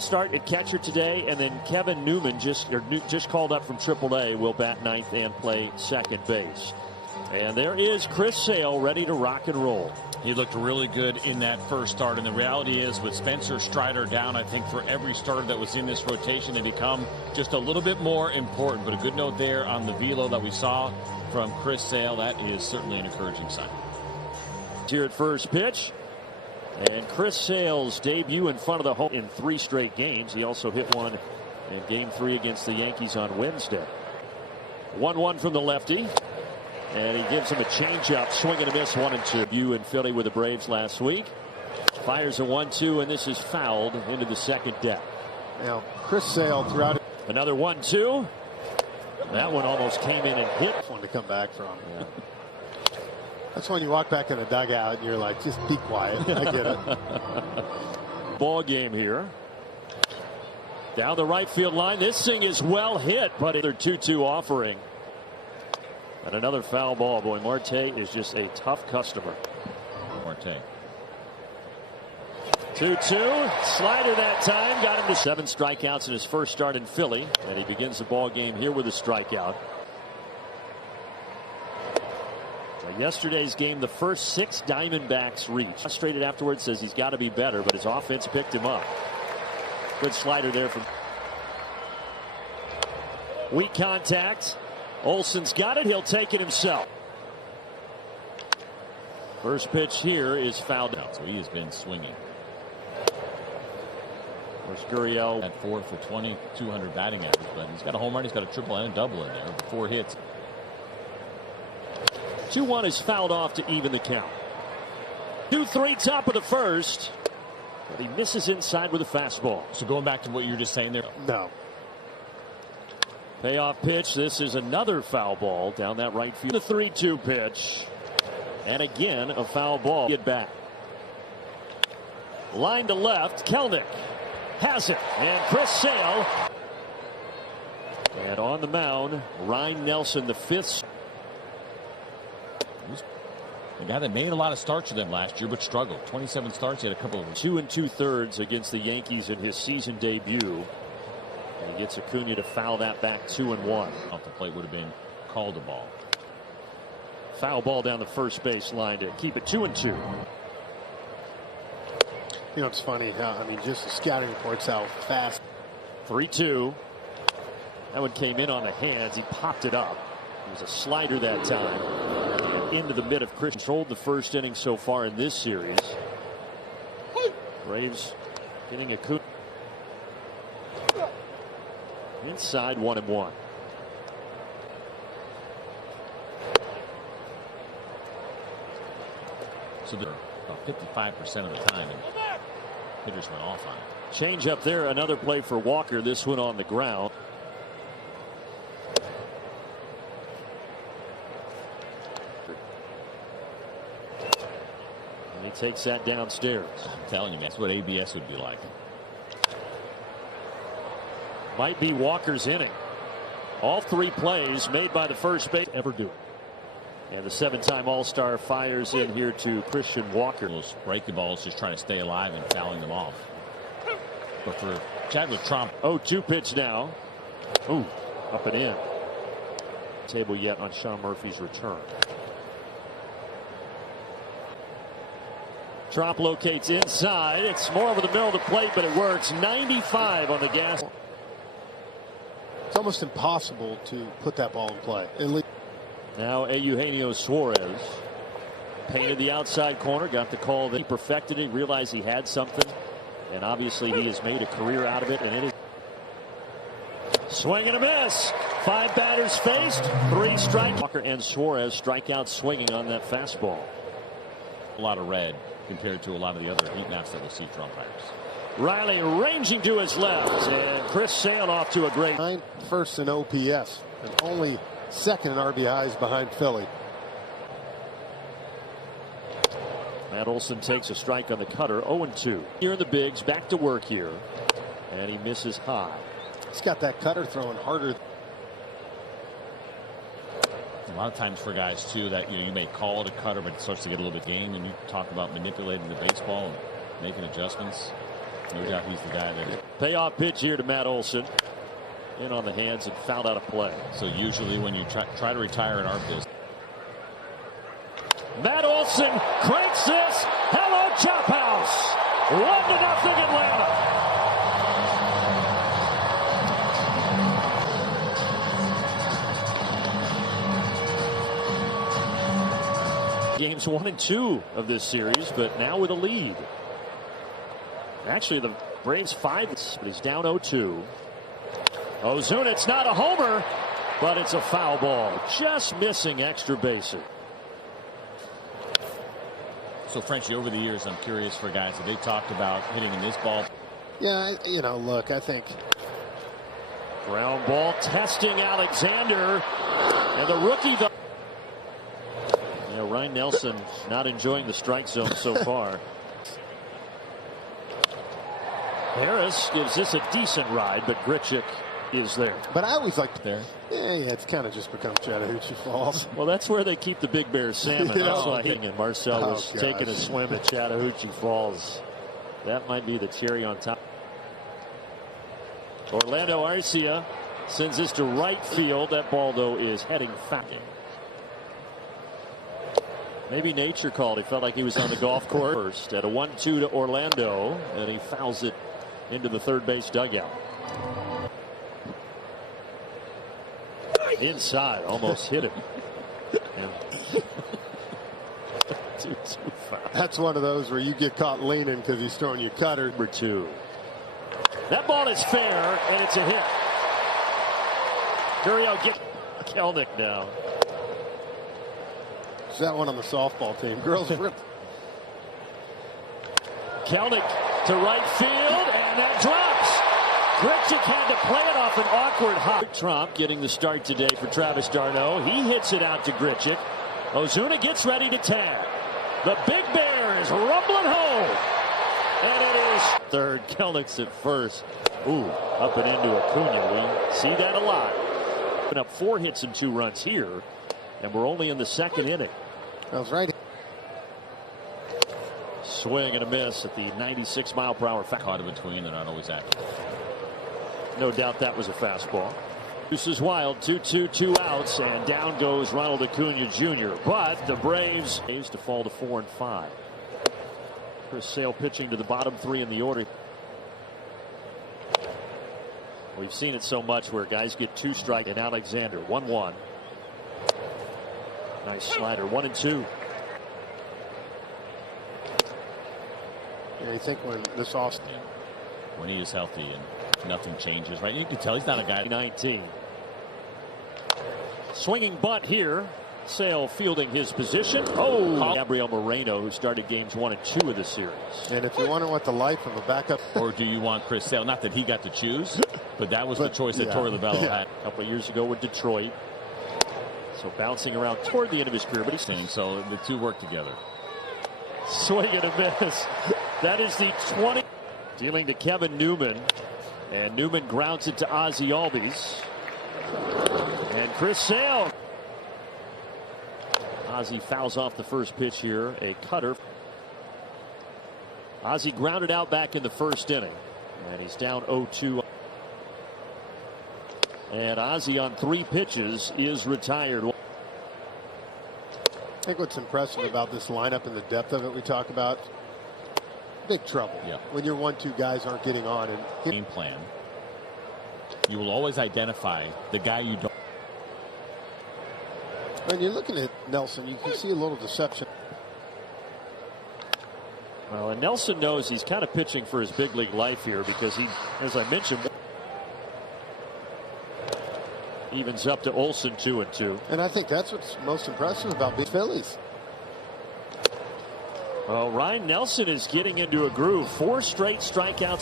start at catcher today, and then Kevin Newman just called up from AAA will bat ninth and play second base. And there is Chris Sale ready to rock and roll. He looked really good in that first start, and the reality is with Spencer Strider down, I think for every starter that was in this rotation, they become just a little bit more important. But a good note there on the velo that we saw from Chris Sale. That is certainly an encouraging sign. Here at first pitch, and Chris Sale's debut in front of the home in 3 straight games. He also hit one in game 3 against the Yankees on Wednesday. 1-1 from the lefty. And he gives him a changeup, swing and a miss, 1-2. Debut in Philly with the Braves last week. Fires a 1-2, and this is fouled into the second deck. Now, Chris Sale throughout it. Another 1-2. That one almost came in and hit. One to come back from. Yeah. That's when you walk back in the dugout and you're like, just be quiet. I get it. Ball game here. Down the right field line. This thing is well hit, but another 2-2 offering. And another foul ball. Boy, Marte is just a tough customer. Marte. 2-2. Slider that time. Got him to 7 strikeouts in his first start in Philly. And he begins the ball game here with a strikeout. Yesterday's game, the first 6 Diamondbacks reached. Frustrated afterwards, says he's got to be better, but his offense picked him up. Good slider there from. Weak contact. Olson's got it. He'll take it himself. First pitch here is fouled out. So he has been swinging. There's Gurriel at 4 for 20, 200 batting average, but he's got a home run, he's got a triple and a double in there with 4 hits. 2-1 is fouled off to even the count. 2-3 top of the first. But he misses inside with a fastball. So going back to what you were just saying there. No. Payoff pitch. This is another foul ball down that right field. The 3-2 pitch. And again a foul ball. Get back. Line to left. Kelnick has it. And Chris Sale. And on the mound, Ryan Nelson, the 5th. A guy that made a lot of starts for them last year but struggled. 27 starts, he had a couple of 2 2/3 against the Yankees in his season debut. And he gets Acuna to foul that back 2-1. Off the plate would have been called a ball. Foul ball down the first base line to keep it 2-2. You know, it's funny how, I mean, just the scouting reports how fast. 3-2. That one came in on the hands. He popped it up. It was a slider that time. And into the mid of Chris. Controlled the first inning so far in this series. Braves getting Acuna. Inside 1-1. So they're about 55% of the time, and hitters went off on it. Change up there. Another play for Walker. This one on the ground. And he takes that downstairs. I'm telling you, man, that's what ABS would be like. Might be Walker's inning. All 3 plays made by the first base ever do it. And the 7-time All-Star fires in here to Christian Walker. Those breaking balls just trying to stay alive and fouling them off. But for Chadwick Trump. 0-2 pitch now. Ooh, up and in. Table yet on Sean Murphy's return. Trump locates inside. It's more over the middle of the plate, but it works. 95 on the gas. It's almost impossible to put that ball in play. Now Eugenio Suarez painted the outside corner, got the call that he perfected it, realized he had something, and obviously he has made a career out of it. And it is swing and a miss. 5 batters faced, 3 strikes. Walker and Suarez strike out swinging on that fastball. A lot of red compared to a lot of the other heat maps that we'll see for umpires. Riley ranging to his left, and Chris Sale off to a great. 9th first in OPS and only 2nd in RBIs behind Philly. Matt Olson takes a strike on the cutter. 0-2. Here in the bigs, back to work here, and he misses high. He's got that cutter throwing harder. A lot of times for guys too that you may call it a cutter, but it starts to get a little bit game, and you talk about manipulating the baseball and making adjustments. No doubt he's the guy there. Payoff pitch here to Matt Olson. In on the hands and fouled out of play. So usually when you try to retire in our business. Matt Olson cranks this. Hello, Chop House. 1-0 Atlanta. Games 1 and 2 of this series, but now with a lead. Actually, the Braves 5, but he's down 0-2. Ozuna, it's not a homer, but it's a foul ball. Just missing extra bases. So, Frenchie, over the years, I'm curious for guys that they talked about hitting in this ball. Yeah, you know, look, I think. Ground ball testing Alexander. And the rookie, though. You know, Ryan Nelson not enjoying the strike zone so far. Harris gives this a decent ride, but Grichuk is there. But I always like there. Yeah, it's kind of just become Chattahoochee Falls. Well, that's where they keep the Big Bear salmon. That's why and Marcel was taking a swim at Chattahoochee Falls. That might be the cherry on top. Orlando Arcia sends this to right field. That ball, though, is heading foul. Maybe nature called. He felt like he was on the golf course. First at a 1-2 to Orlando, and he fouls it into the third base dugout. Inside, almost hit him. 2-2 foul. That's one of those where you get caught leaning because he's throwing your cutter. Number 2. That ball is fair, and it's a hit. Gurriel get Kelnick now. Is that one on the softball team? Girls rip. Kelnick to right field, and that drops. Grichuk had to play it off an awkward hop. Trump getting the start today for Travis d'Arnaud. He hits it out to Grichuk. Ozuna gets ready to tag. The Big Bear is rumbling home. And it is third. Kelnick's at first. Ooh, up and into Acuna. We see that a lot. Put up 4 hits and 2 runs here. And we're only in the second inning. That was right. Swing and a miss at the 96-mile-per-hour. Caught in between. They're not always accurate. No doubt that was a fastball. This is wild. 2-2, 2 outs, and down goes Ronald Acuna Jr. But the Braves to fall to 4 and 5. Chris Sale pitching to the bottom 3 in the order. We've seen it so much where guys get 2 strike and Alexander 1-1. Nice slider. 1-2. Yeah, you think when this off when he is healthy and nothing changes, right? You can tell he's not a guy. 19. Swinging bunt here. Sale fielding his position. Oh, Gabriel Moreno, who started games 1 and 2 of the series. And if you wonder what the life of a backup, or do you want Chris Sale? Not that he got to choose, but that was the choice that Torey Lovullo had a couple of years ago with Detroit. So bouncing around toward the end of his career, but he's saying so the two work together. Swing and a miss. That is the 20. Dealing to Kevin Newman, and Newman grounds it to Ozzie Albies. And Chris Sale. Ozzie fouls off the first pitch here, a cutter. Ozzie grounded out back in the first inning, and he's down 0-2. And Ozzie on 3 pitches is retired. I think what's impressive about this lineup and the depth of it we talk about, big trouble. Yeah. When your 1-2 guys aren't getting on. And game plan. You will always identify the guy you don't. When you're looking at Nelson, you can see a little deception. Well, and Nelson knows he's kind of pitching for his big league life here because he, as I mentioned, evens up to Olson 2-2. And I think that's what's most impressive about the Phillies. Well, Ryan Nelson is getting into a groove. 4 straight strikeouts.